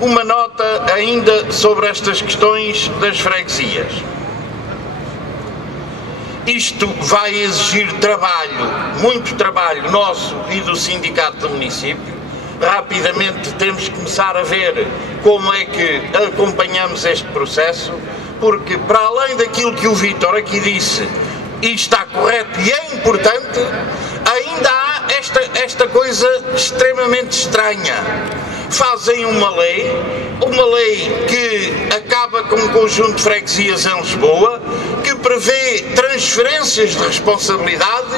uma nota ainda sobre estas questões das freguesias. Isto vai exigir trabalho, muito trabalho nosso e do Sindicato do Município. Rapidamente temos que começar a ver como é que acompanhamos este processo, porque para além daquilo que o Vítor aqui disse, e está correto e é importante, ainda há esta coisa extremamente estranha. Fazem uma lei que acaba com um conjunto de freguesias em Lisboa, que prevê transferências de responsabilidade,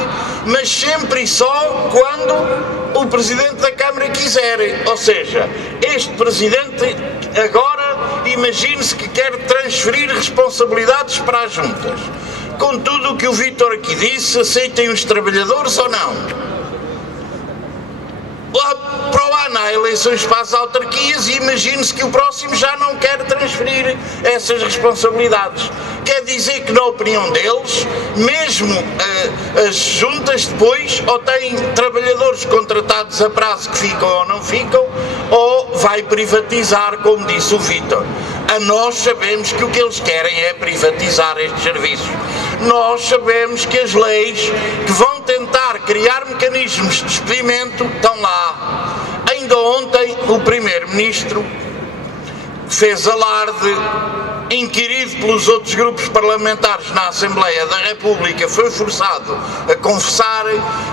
mas sempre e só quando o Presidente da Câmara quiser. Ou seja, este Presidente agora, imagine-se que quer transferir responsabilidades para as juntas. Com tudo o que o Vítor aqui disse, aceitem os trabalhadores ou não? Para o ano há eleições para as autarquias e imagine-se que o próximo já não quer transferir essas responsabilidades. Quer dizer que, na opinião deles, mesmo as juntas depois ou têm trabalhadores contratados a prazo que ficam ou não ficam, ou vai privatizar, como disse o Vítor. Nós sabemos que o que eles querem é privatizar estes serviços. Nós sabemos que as leis que vão tentar criar mecanismos de despedimento estão lá. Ainda ontem o Primeiro-Ministro fez alarde, inquirido pelos outros grupos parlamentares na Assembleia da República, foi forçado a confessar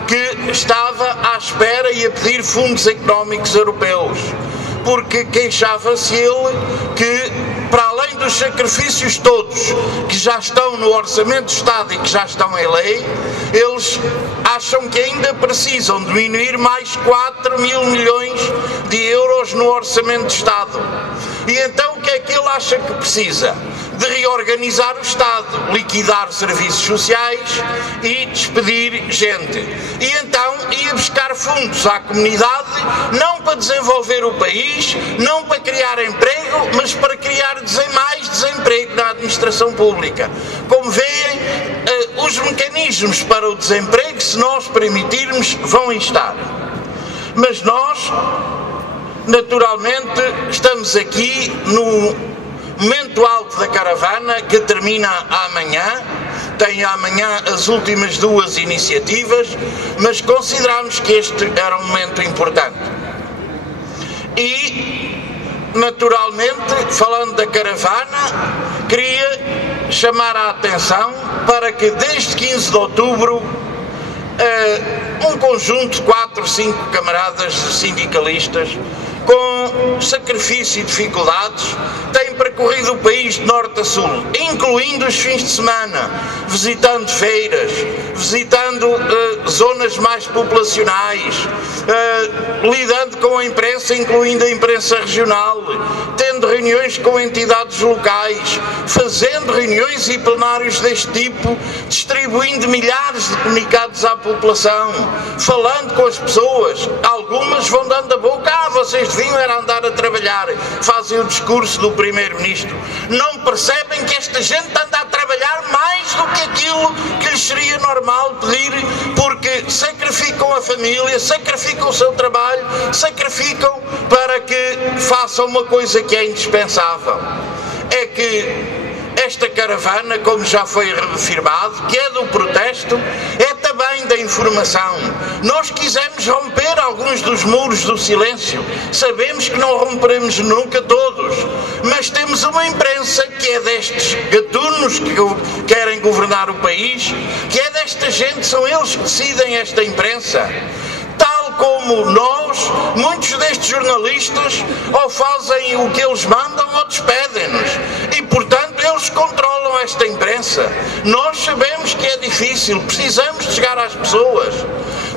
que estava à espera e a pedir fundos económicos europeus, porque queixava-se ele que, para além dos sacrifícios todos que já estão no Orçamento do Estado e que já estão em lei, eles acham que ainda precisam diminuir mais 4 mil milhões de euros no Orçamento do Estado. E então o que é que ele acha que precisa? De reorganizar o Estado, liquidar serviços sociais e despedir gente. E então ia buscar fundos à comunidade, não para desenvolver o país, não para criar emprego, mas para criar mais desemprego na administração pública. Como veem, os mecanismos para o desemprego, se nós permitirmos, vão estar. Mas nós, naturalmente, estamos aqui no momento alto da caravana, que termina amanhã. Tem amanhã as últimas duas iniciativas, mas consideramos que este era um momento importante. E, naturalmente, falando da caravana, queria chamar a atenção para que desde 15 de outubro um conjunto de 4 ou 5 camaradas sindicalistas com sacrifício e dificuldades têm percorrido o país de norte a sul, incluindo os fins de semana, visitando feiras, visitando zonas mais populacionais, lidando com a imprensa, incluindo a imprensa regional, tendo reuniões com entidades locais, fazendo reuniões e plenários deste tipo, distribuindo milhares de comunicados à população, falando com as pessoas. Algumas vão dando a boca: vocês deviam era andar a trabalhar, fazem o discurso do Primeiro-Ministro. Não percebem que esta gente anda a trabalhar mais do que aquilo que lhes seria normal pedir, porque sacrificam a família, sacrificam o seu trabalho, sacrificam para que façam uma coisa que é indispensável. É que esta caravana, como já foi reafirmado, que é do protesto, é também da informação. Nós quisemos romper alguns dos muros do silêncio. Sabemos que não romperemos nunca todos, mas temos uma imprensa que é destes gatunos que querem governar o país, que é desta gente, são eles que decidem esta imprensa. Tal como nós, muitos destes jornalistas ou fazem o que eles mandam ou despedem-nos. E, portanto, eles controlam esta imprensa. Nós sabemos que é difícil, precisamos de chegar às pessoas.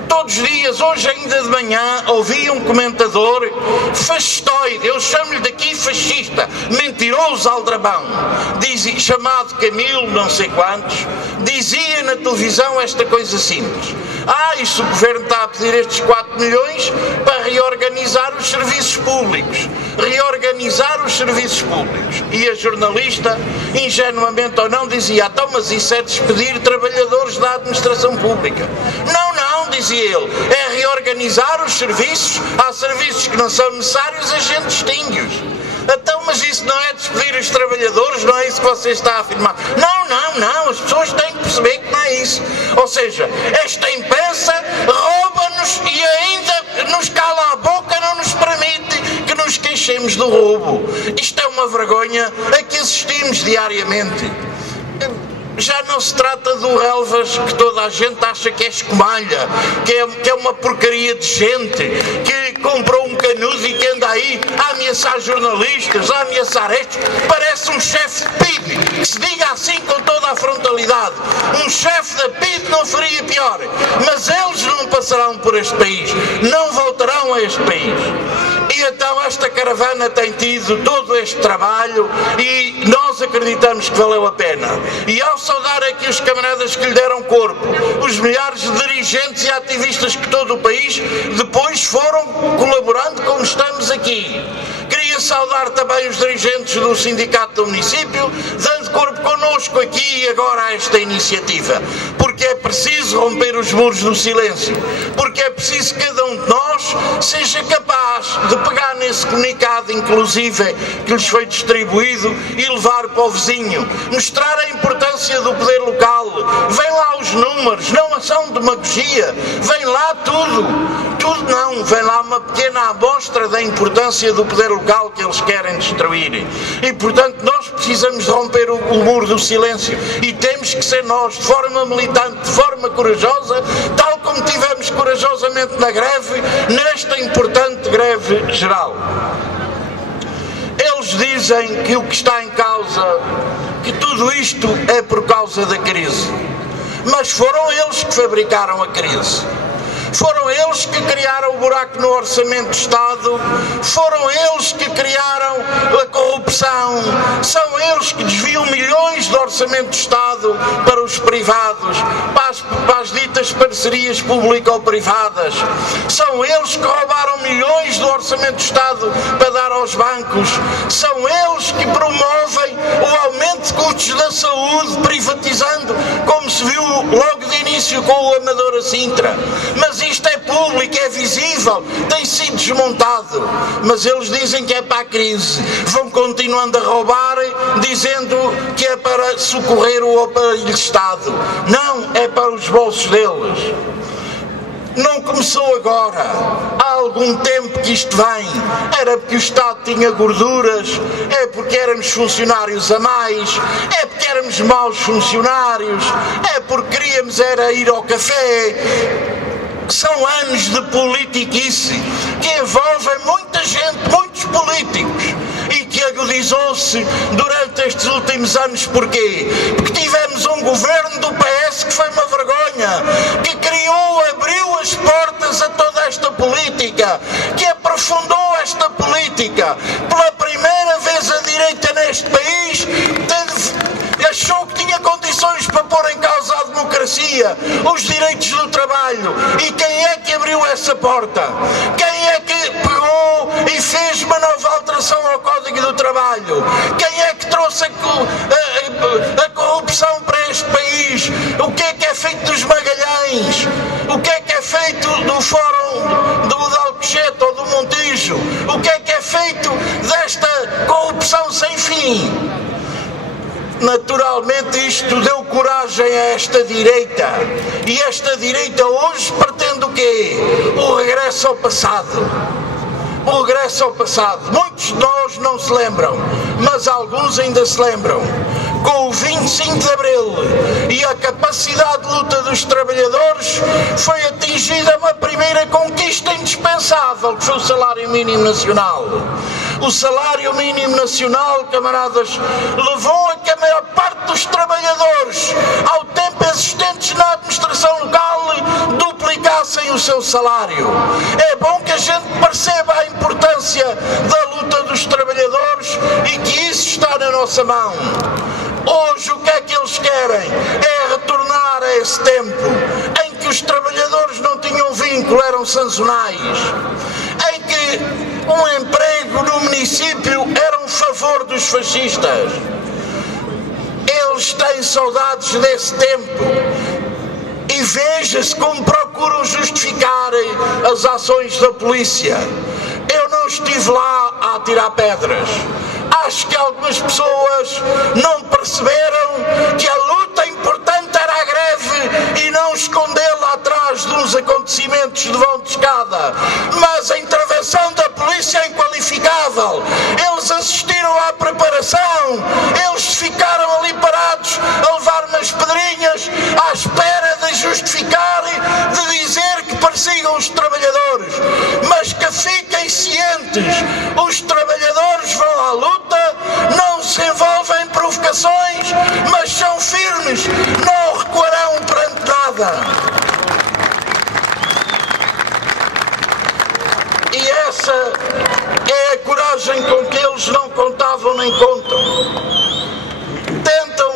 Todos os dias, hoje ainda de manhã, ouvi um comentador fascistoide, eu chamo-lhe daqui fascista, mentiroso aldrabão, chamado Camilo, não sei quantos, dizia na televisão esta coisa simples: isso o Governo está a pedir estes 4 milhões para reorganizar os serviços públicos. Reorganizar os serviços públicos. E a jornalista, ingenuamente ou não, dizia: então, mas isso é despedir trabalhadores da administração pública. Não, dizia ele, é reorganizar os serviços. Há serviços que não são necessários, a gente distingue-os. Então, mas isso não é despedir os trabalhadores? Não é isso que você está a afirmar? Não, as pessoas têm que perceber que não é isso. Ou seja, esta imprensa rouba-nos e ainda nos cala a boca, não nos permite que nos queixemos do roubo. Isto é uma vergonha a que assistimos diariamente. Já não se trata do relvas que toda a gente acha que é escumalha, que é uma porcaria de gente, que comprou um canudo e que anda aí a ameaçar jornalistas, a ameaçar estes. Parece um chefe de PID, que se diga assim com toda a frontalidade. Um chefe da PID não faria pior, mas eles não passarão por este país, não voltarão a este país. E então esta caravana tem tido todo este trabalho e nós acreditamos que valeu a pena. E ao saudar aqui os camaradas que lhe deram corpo, os milhares de dirigentes e ativistas que todo o país depois foram colaborando como estamos aqui. Queria saudar também os dirigentes do sindicato do município, dando corpo connosco aqui e agora a esta iniciativa. Porque é preciso romper os muros do silêncio. Porque é preciso que cada um de nós seja capaz de pegar nesse comunicado inclusive que lhes foi distribuído e levar para o vizinho. Mostrar a importância do poder local. Vem lá os números, não são demagogia. Vem lá tudo. Tudo não. Vem lá uma pequena amostra da importância do poder local que eles querem destruir. E portanto nós precisamos de romper o muro do silêncio. E temos que ser nós, de forma militante, de forma corajosa, tal como tivemos corajosamente na greve, nesta importante greve geral. Eles dizem que o que está em causa, que tudo isto é por causa da crise. Mas foram eles que fabricaram a crise. Foram eles que criaram o buraco no orçamento do Estado, foram eles que criaram a corrupção, são eles que desviam milhões do orçamento do Estado para os privados, para as ditas parcerias público-privadas, são eles que roubaram milhões do orçamento do Estado para dar aos bancos, são eles que promovem o aumento de custos da saúde, privatizando, como se viu logo de início com o Amadora Sintra. Mas isto é público, é visível, tem sido desmontado. Mas eles dizem que é para a crise. Vão continuando a roubar, dizendo que é para socorrer o aparelho de Estado. Não, é para os bolsos deles. Não começou agora. Há algum tempo que isto vem. Era porque o Estado tinha gorduras, é porque éramos funcionários a mais, é porque éramos maus funcionários, é porque queríamos era ir ao café. São anos de politiquice que envolvem muita gente, muitos políticos, e que agudizou-se durante estes últimos anos. Porquê? Porque tivemos um governo do PS que foi uma vergonha, que criou, abriu as portas a toda esta política, que aprofundou esta política. Pela primeira vez a direita neste país achou que tinha condições para pôr em causa a democracia, os direitos do trabalho. E quem é que abriu essa porta? Quem é que pegou e fez uma nova alteração ao Código do Trabalho? Quem é que trouxe a corrupção para este país? O que é feito dos Magalhães? O que é feito do Fórum do Alcochete ou do Montijo? O que é feito desta corrupção sem fim? Naturalmente isto deu coragem a esta direita, e esta direita hoje pretende o quê? O regresso ao passado. O regresso ao passado. Muitos de nós não se lembram, mas alguns ainda se lembram. Com o 25 de Abril e a capacidade de luta dos trabalhadores, foi atingida uma primeira conquista indispensável, que foi o salário mínimo nacional. O salário mínimo nacional, camaradas, levou a que a maior parte dos trabalhadores, ao tempo existentes na administração local, duplicassem o seu salário. É bom que a gente perceba a importância da luta dos trabalhadores e que isso está na nossa mão. Hoje o que é que eles querem? É retornar a esse tempo em que os trabalhadores não tinham vínculo, eram sazonais, em que um emprego no município era um favor dos fascistas. Eles têm saudades desse tempo e veja-se como procuram justificar as ações da polícia. Eu não estive lá há a atirar pedras. Acho que algumas pessoas não perceberam que a luta importante era a greve e não escondê-la atrás de uns acontecimentos de vão de escada. Mas a intervenção da polícia é inqualificável. Eles assistiram à preparação, eles ficaram ali parados a levar umas pedrinhas à espera de justificar e de dizer que persigam os trabalhadores. Mas que fiquem cientes, os trabalhadores vão à luta, não se envolvem em provocações, mas são firmes, não recuarão perante nada. E essa é a coragem com que eles não contavam nem contam. Tentam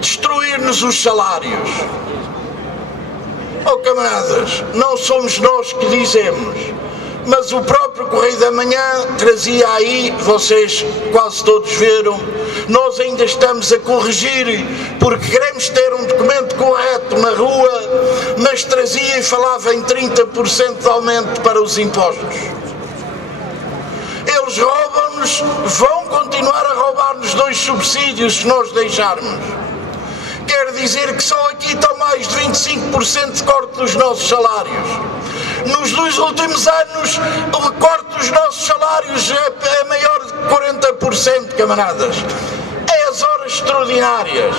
destruir-nos os salários. Oh, camaradas, não somos nós que dizemos, mas o próprio Correio da Manhã trazia aí, vocês quase todos viram, nós ainda estamos a corrigir porque queremos ter um documento correto na rua, mas trazia e falava em 30% de aumento para os impostos. Eles roubam-nos, vão continuar a roubar-nos 2 subsídios se nós deixarmos. Quer dizer que só aqui estão mais de 25% de corte dos nossos salários. Nos 2 últimos anos, o corte dos nossos salários é maior de 40%, camaradas. É as horas extraordinárias.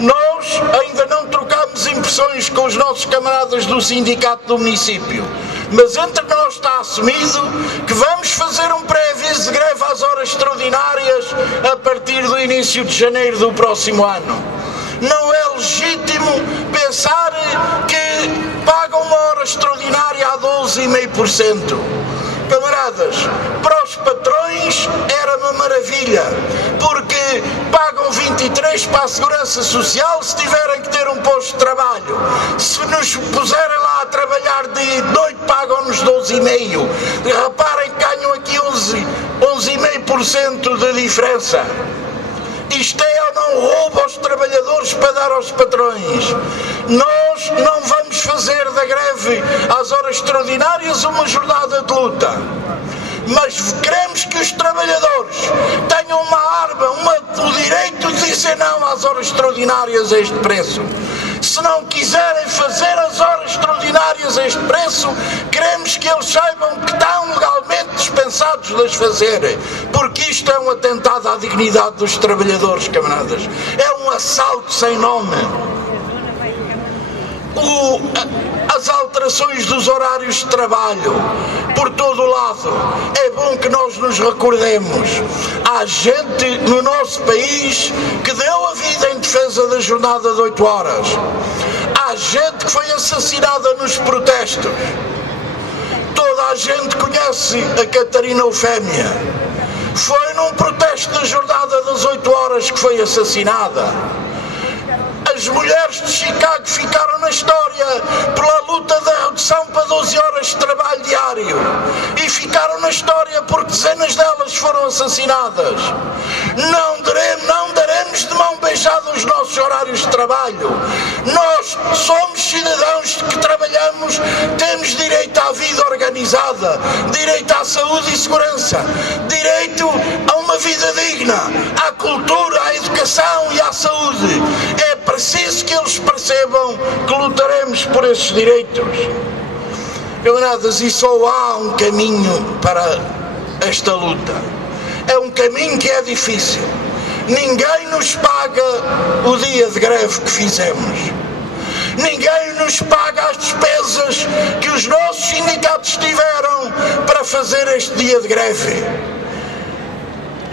Nós ainda não trocámos impressões com os nossos camaradas do sindicato do município, mas entre nós está assumido que vamos fazer um pré-aviso de greve às horas extraordinárias a partir do início de janeiro do próximo ano. Não é legítimo pensar que pagam uma hora extraordinária a 12,5%. Camaradas, para os patrões era uma maravilha, porque pagam 23 para a Segurança Social se tiverem que ter um posto de trabalho. Se nos puserem lá a trabalhar de noite, pagam-nos 12,5%. Reparem que ganham aqui 11,5% de diferença. Isto é ou não roubo aos trabalhadores para dar aos patrões? Nós não vamos fazer da greve às horas extraordinárias uma jornada de luta, mas queremos que os trabalhadores tenham uma arma, o direito de dizer não às horas extraordinárias a este preço. Se não quiserem fazer as horas extraordinárias a este preço, queremos que eles saibam que estão legalmente dispensados de as fazerem, porque isto é um atentado à dignidade dos trabalhadores, camaradas. É um assalto sem nome. As alterações dos horários de trabalho por todo o lado, é bom que nós nos recordemos. Há gente no nosso país que deu a vida em defesa da jornada de 8 horas. Há gente que foi assassinada nos protestos. Toda a gente conhece a Catarina Eufémia. Foi num protesto da jornada das 8 horas que foi assassinada. As mulheres de Chicago ficaram na história pela luta da redução para 12 horas de trabalho diário, e ficaram na história porque dezenas delas foram assassinadas. Não daremos de mão beijada os nossos horários de trabalho. Nós somos cidadãos que trabalhamos, temos direito à vida organizada, direito à saúde e segurança, direito a uma vida digna, à cultura, à educação e à saúde. É preciso que eles percebam que lutaremos por esses direitos. Camaradas, e só há um caminho para esta luta. É um caminho que é difícil. Ninguém nos paga o dia de greve que fizemos. Ninguém nos paga as despesas que os nossos sindicatos tiveram para fazer este dia de greve.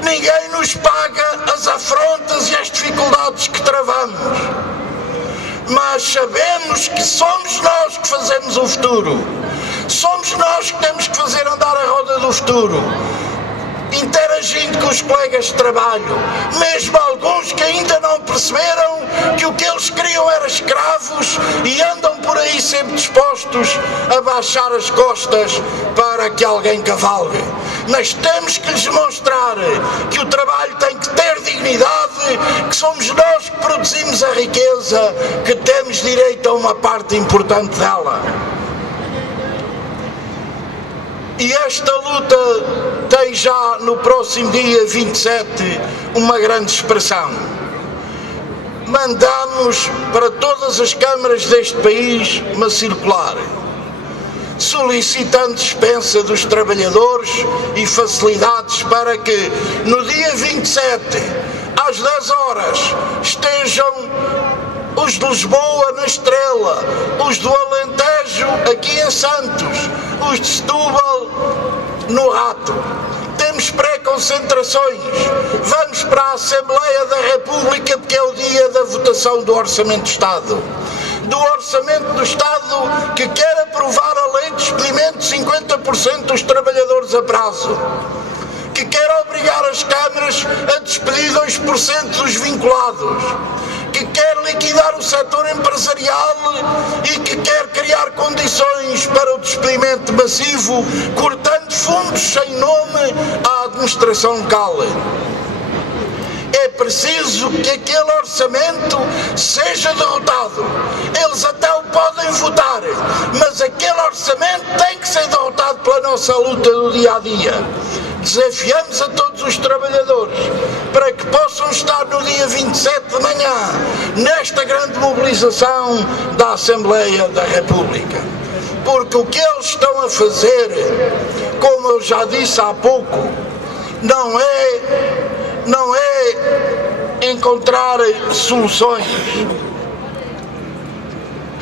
Ninguém nos paga as afrontas e as dificuldades que travamos. Mas sabemos que somos nós que fazemos o futuro. Somos nós que temos que fazer andar a roda do futuro, interagindo com os colegas de trabalho, mesmo alguns que ainda não perceberam que o que eles queriam era escravos e andam por aí sempre dispostos a baixar as costas para que alguém cavalgue. Mas temos que lhes mostrar que o trabalho tem que ter dignidade, que somos nós que produzimos a riqueza, que temos direito a uma parte importante dela. E esta luta tem já no próximo dia 27 uma grande expressão. Mandamos para todas as câmaras deste país uma circular solicitando dispensa dos trabalhadores e facilidades para que no dia 27 às 10 horas estejam os de Lisboa na Estrela, os do Alentejo aqui em Santos, os de Setúbal no Rato. Temos pré-concentrações, vamos para a Assembleia da República porque é o dia da votação do Orçamento do Estado. Do Orçamento do Estado que quer aprovar a lei de despedimento de 50% dos trabalhadores a prazo, que quer obrigar as câmaras a despedir 2% dos vinculados, que quer liquidar o setor empresarial e que quer criar condições para o despedimento massivo, cortando fundos sem nome à administração local. É preciso que aquele orçamento seja derrotado. Eles até o podem votar, mas aquele orçamento tem que ser derrotado pela nossa luta do dia a dia. Desafiamos a todos os trabalhadores para que possam estar no dia 27 de manhã nesta grande mobilização da Assembleia da República. Porque o que eles estão a fazer, como eu já disse há pouco, não é encontrar soluções,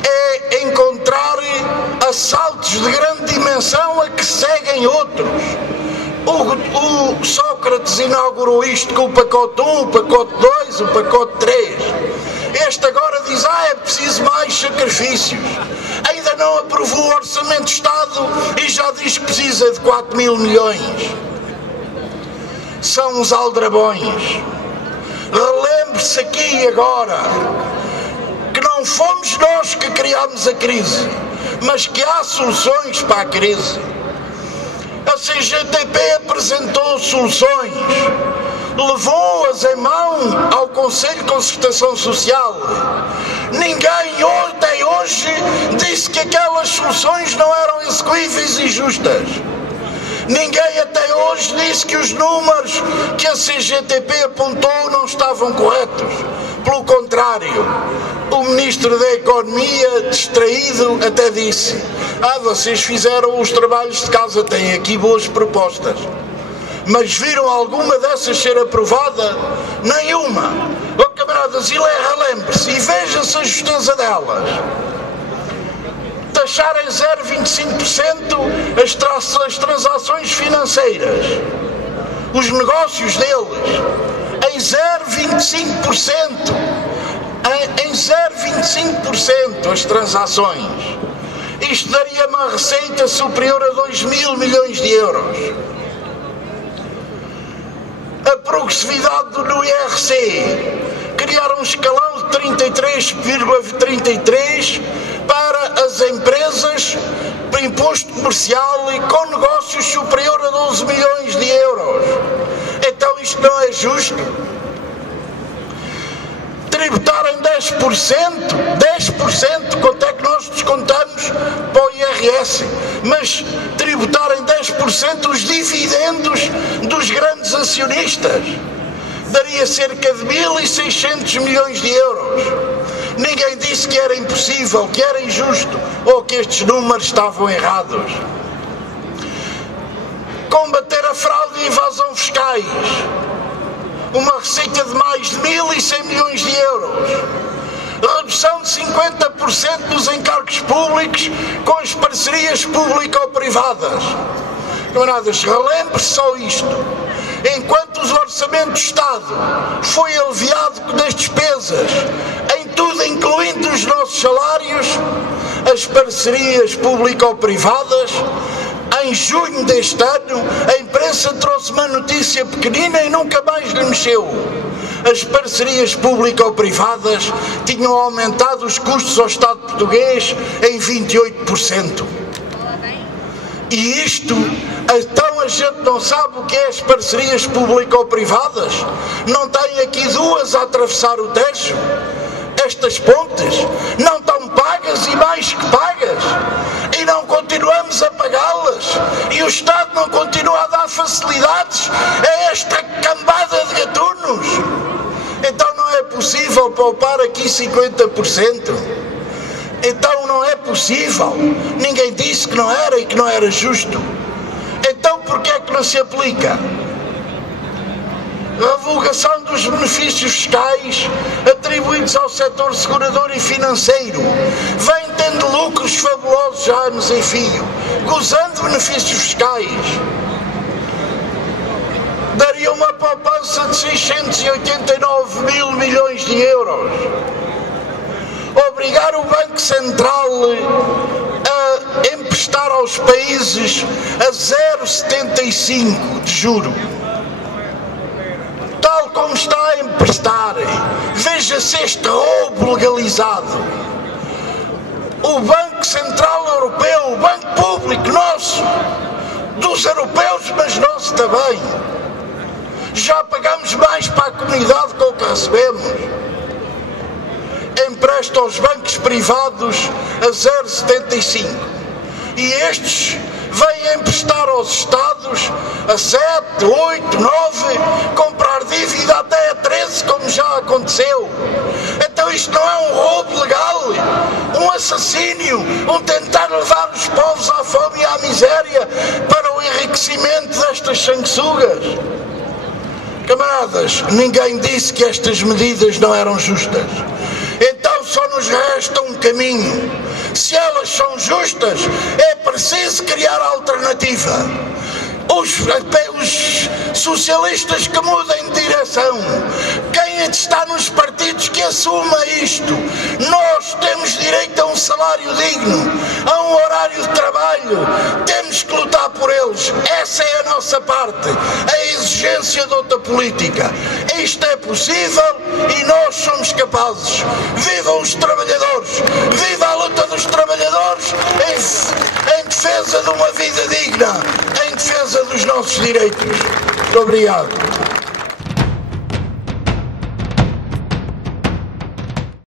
é encontrar assaltos de grande dimensão a que seguem outros. O Sócrates inaugurou isto com o pacote 1, o pacote 2, o pacote 3. Este agora diz, é preciso mais sacrifícios. Ainda não aprovou o Orçamento do Estado e já diz que precisa de 4 mil milhões. São os aldrabões. Relembre-se aqui agora que não fomos nós que criámos a crise, mas que há soluções para a crise. A CGTP apresentou soluções, levou-as em mão ao Conselho de Concertação Social. Ninguém até hoje disse que aquelas soluções não eram execuíveis e justas. Ninguém até hoje disse que os números que a CGTP apontou não estavam corretos. Pelo contrário, o Ministro da Economia, distraído, até disse: vocês fizeram os trabalhos de casa, têm aqui boas propostas. Mas viram alguma dessas ser aprovada? Nenhuma. Camaradas, relembre-se e veja-se a justeza delas. Taxar em 0,25% as transações financeiras, os negócios deles, em 0,25%, em 0,25% as transações. Isto daria uma receita superior a 2 mil milhões de euros. A progressividade do IRC, criar um escalão de 33,33 para as empresas para imposto comercial e com negócios superior a 12 milhões de euros. Então isto não é justo? Tributar em 10%, quanto é que nós descontamos para o IRS, mas tributar em 10% os dividendos dos grandes acionistas, daria cerca de 1.600 milhões de euros. Ninguém disse que era impossível, que era injusto ou que estes números estavam errados. Combater a fraude e evasão fiscais, uma receita de mais de 1.100 milhões de euros. Redução de 50% dos encargos públicos com as parcerias público-privadas. Camaradas, relembre-se só isto. Enquanto o Orçamento do Estado foi aliviado das despesas em tudo, incluindo os nossos salários, as parcerias público-privadas, em junho deste ano, a imprensa trouxe uma notícia pequenina e nunca mais lhe mexeu. As parcerias público-privadas tinham aumentado os custos ao Estado português em 28%. E isto, então a gente não sabe o que é as parcerias público-privadas? Não tem aqui duas a atravessar o Tejo? Estas pontes não estão pagas e mais que pagas? E não continuamos a pagá-las? elas e o Estado não continua a dar facilidades a esta cambada de gatunos? Então não é possível poupar aqui 50%? Então não é possível? Ninguém disse que não era e que não era justo. Então porquê é que não se aplica? A divulgação dos benefícios fiscais atribuídos ao setor segurador e financeiro vem tendo lucros fabulosos há anos em fio, gozando benefícios fiscais. Daria uma poupança de 689 mil milhões de euros. Obrigar o Banco Central a emprestar aos países a 0,75 de juro, tal como está a emprestar. Veja-se este roubo legalizado. O Banco Central Europeu, o banco público nosso, dos europeus, mas nosso também, já pagamos mais para a comunidade com o que recebemos. Empresta aos bancos privados a 0,75 e estes vêm emprestar aos Estados a 7, 8, 9, comprar dívida até a 13, como já aconteceu. Então isto não é um roubo legal, um assassínio, um tentar levar os povos à fome e à miséria para o enriquecimento destas sanguessugas? Camaradas, ninguém disse que estas medidas não eram justas. Então só nos resta um caminho. Se elas são justas, é preciso criar alternativa. Os socialistas que mudem de direção, quem está nos partidos que assuma isto. Nós temos direito a um salário digno, a um horário de trabalho, temos que lutar por eles. Essa é a nossa parte, a exigência de outra política. Isto é possível e nós somos capazes. Vivam os trabalhadores, viva a luta dos trabalhadores em defesa de uma vida digna, em defesa dos nossos direitos. Muito obrigado.